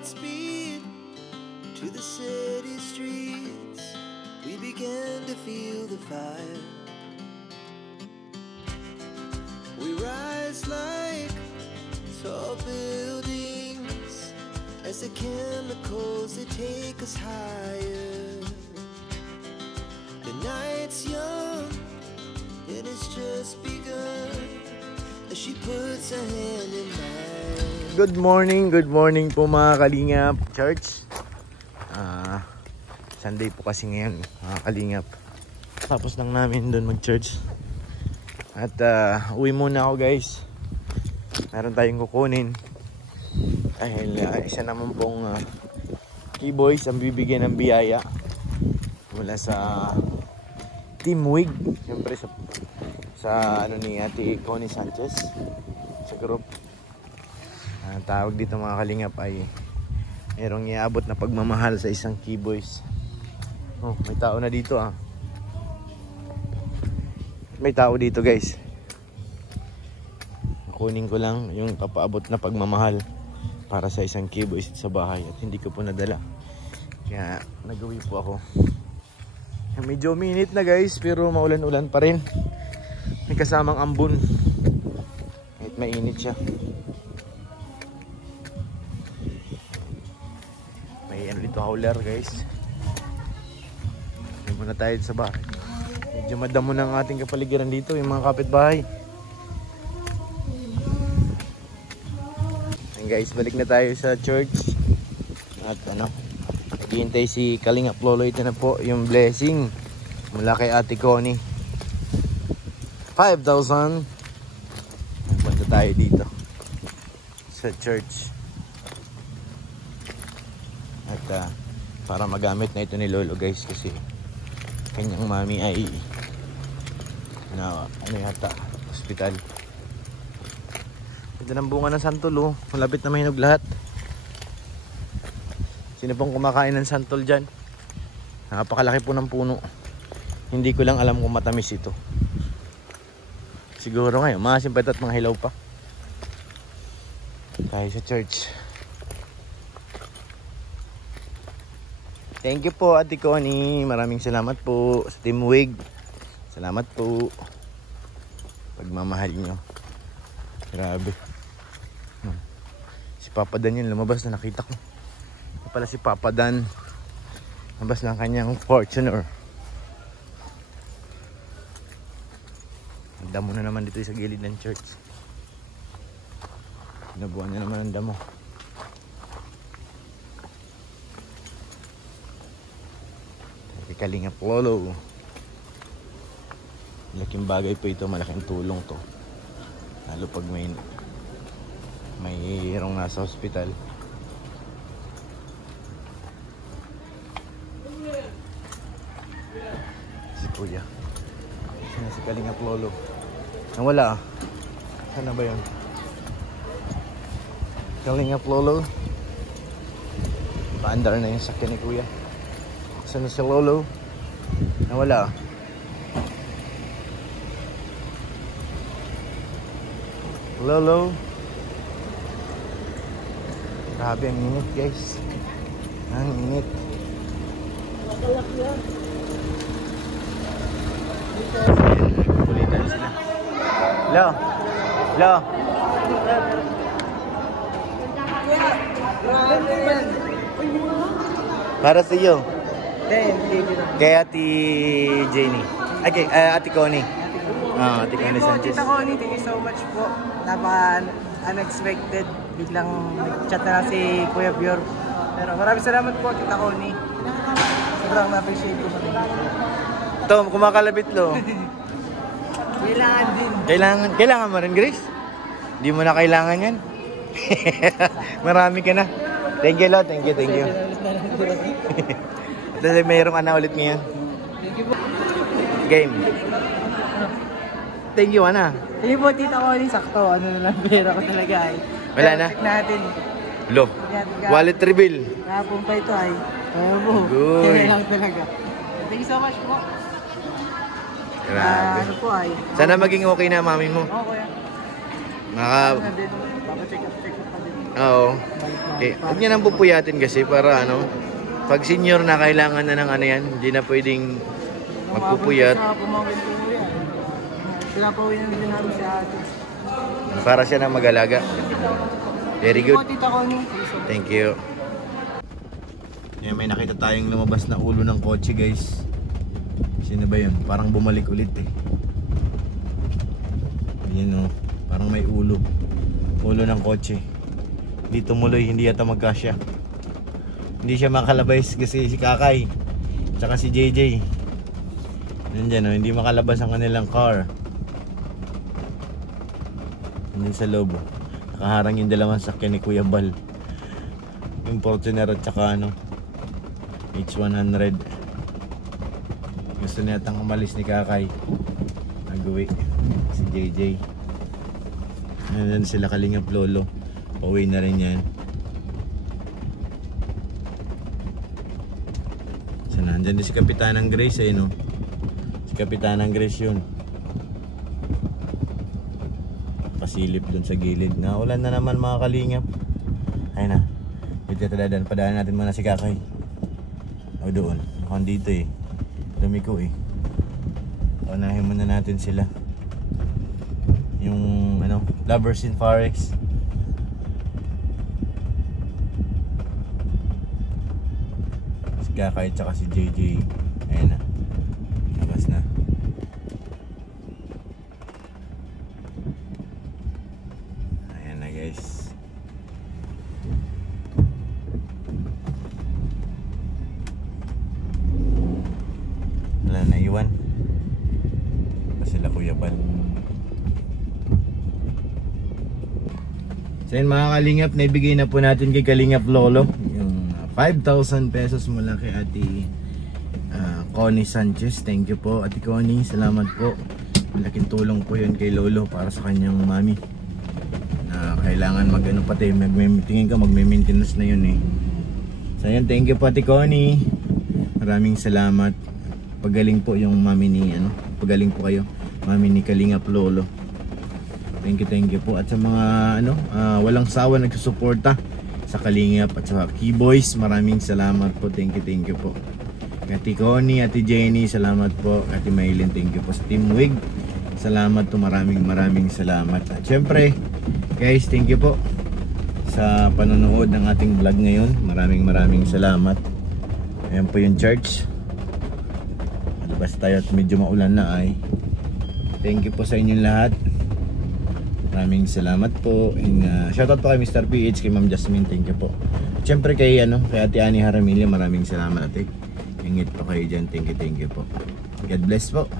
Godspeed to the city streets. We began to feel the fire. We rise like tall buildings as the chemicals they take us higher. The night's young and it's just begun as she puts her hand in mine. Good morning po mga Kalingap Church. Sunday po kasi ngayon mga Kalingap. Tapos lang namin doon mag-church. At uwi muna ako guys. Meron tayong kukunin. Dahil isa naman pong Keyboys ang bibigyan ng biyaya mula sa Team Wig. Siyempre sa ano ni Ate Connie Sanchez sa group. Ang tawag dito mga Kalingap ay merong iabot na pagmamahal sa isang Keyboys. Oh, may tao na dito ah. May tao dito guys. Kunin ko lang yung papaabot na pagmamahal para sa isang Keyboys sa bahay at hindi ko po nadala. Kaya nagawi po ako. Medyo minute na guys pero maulan-ulan pa rin. May kasamang ambon. Kahit mainit siya. May ano dito howler guys. Hindi muna tayo sa bahay. Medyo madamo ng ating kapaligiran dito, yung mga kapitbahay. And guys, balik na tayo sa church. At ano, naghihintay si Kalingap Lolo. Ito na po yung blessing mula kay Ate Connie. 5,000. Punta tayo dito sa church. At para magamit na ito ni Lolo guys, kasi kanyang mami ay na ano yata, hospital. Ito ng bunga ng santol oh. Malapit na mahinog lahat. Sino pong kumakain ng santol dyan? Napakalaki po ng puno. Hindi ko lang alam kung matamis ito. Siguro ngayon maasim pa ito at mga hilaw pa. Tayo sa church. Thank you po Ate Connie. Maraming salamat po sa Team Wig. Salamat po. Pagmamahal nyo. Grabe. Si Papa Dan yun lumabas na nakita ko. Ito pala si Papa Dan. Lumabas ng kanyang Fortuner. Ang damo na naman dito sa gilid ng church. Nabuhan na naman ang damo. Kalingap Lolo. Malaking bagay po ito, malaking tulong to. Lalo pag may hirong nasa hospital. Si Kuya. Saan si Kalingap Lolo? Nawala ah. Saan na ba yun? Kalingap Lolo. Paandar na yung sakyan ni Kuya. Saan na si Lolo? Nawala. Lolo. Grabe ang init guys. Ang init. Kulitan sila. Hello. Hello. Para sa iyo. Kay Ate Jenny. Ay, kay Ate Connie. Ate Connie Sanchez. Tita Connie, thank you so much po. Unexpected. Biglang nag-chat na si Kuya Bior. Pero maraming salamat po, Tita Connie. Sobrang na-appreciate ko sa inyo. Tom, kumakalabit lo. Kailangan din. Kailangan mo rin, Grace? Hindi mo na kailangan yan. Marami ka na. Thank you, Lo. Thank you. Dahil mayroong ana ulit ngayon. Thank you po. Game. Thank you, Ana. Thank you po, Tita Connie. Sakto. Ano na lang, pera ko talaga ay. Wala na? Check natin. Lo. Wallet reveal. Kahapon pa ito ay. Kaya mo. Good. Kaya lang talaga. Thank you so much po. Grabe. Ano po ay. Sana maging okay na mami mo. Oo, kuya. Maka... Papacheck up pa din. Oo. Balik na. Okay. Huwag niya nang pupuyatin kasi para ano, pag senior na kailangan na ng ano yan, hindi na pwedeng magpupuyat. Sa pumangkin ko yan. Pinapawin na din namin si ate. Para siya na mag-alaga. Very good. Tita Connie. Thank you. Yan, may nakita tayong lumabas na ulo ng kotse guys. Sino ba yun? Parang bumalik ulit eh. Yan o. Parang may ulo. Ulo ng kotse. Hindi tumuloy, hindi yata magkasya. Hindi siya makalabas kasi si Kakay tsaka si JJ nandyan o, hindi makalabas ang kanilang car. Nandun sa loob o. Nakaharang yung dalawang sakyan ni Kuya Bal, yung Fortuner at saka ano H100. Gusto niya tang umalis ni Kakay, nag-uwi si JJ. Nandun sila Kalingap Lolo, pauwi na rin yan. Nandyan din si Kapitanang Grace eh, no? Si Kapitanang Grace yun. Pasilip dun sa gilid. Naulan na naman mga kalingap. Ayun na. Dito taladan. Padaan natin muna si Kakay. O doon. Mukhang dito eh. Dumi ko eh. Unahin muna natin sila. Yung ano, Lovers in Forex. Kakay tsaka si JJ. Ayan na. Labas na. Ayan na guys. Wala na iwan. Pa sila Kuya Bal. So yun mga kalingap, naibigay na po natin kay Kalingap Lolo 5,000 pesos mula kay Ate Connie Sanchez. Thank you po Ate Connie, salamat po. Malaking tulong po yun kay Lolo para sa kanyang mami na kailangan mag-ano pati, tingin ka magme-maintenance na yun eh. So yun, thank you po Ate Connie, maraming salamat. Pagaling po yung mami ni ano, pagaling po kayo mami ni Kalingap Lolo. Thank you po. At sa mga ano, walang sawa nagsusuporta sa Kalingap at sa Keyboys, maraming salamat po. Thank you po. Ate Connie, Ate Jenny, salamat po. Ate Maylin, thank you po. Sa Team Wig, salamat po. Maraming salamat. At syempre guys, thank you po sa panonood ng ating vlog ngayon. Maraming salamat. Ayan po yung church. Malabas tayo at medyo maulan na ay. Thank you po sa inyong lahat. Maraming salamat po. And shoutout po kay Mr. PH, kay Ma'am Jasmine, thank you po. Siyempre kay Ate Annie Haramilya, maraming salamat ate. Ingit po kayo dyan, thank you po. God bless po.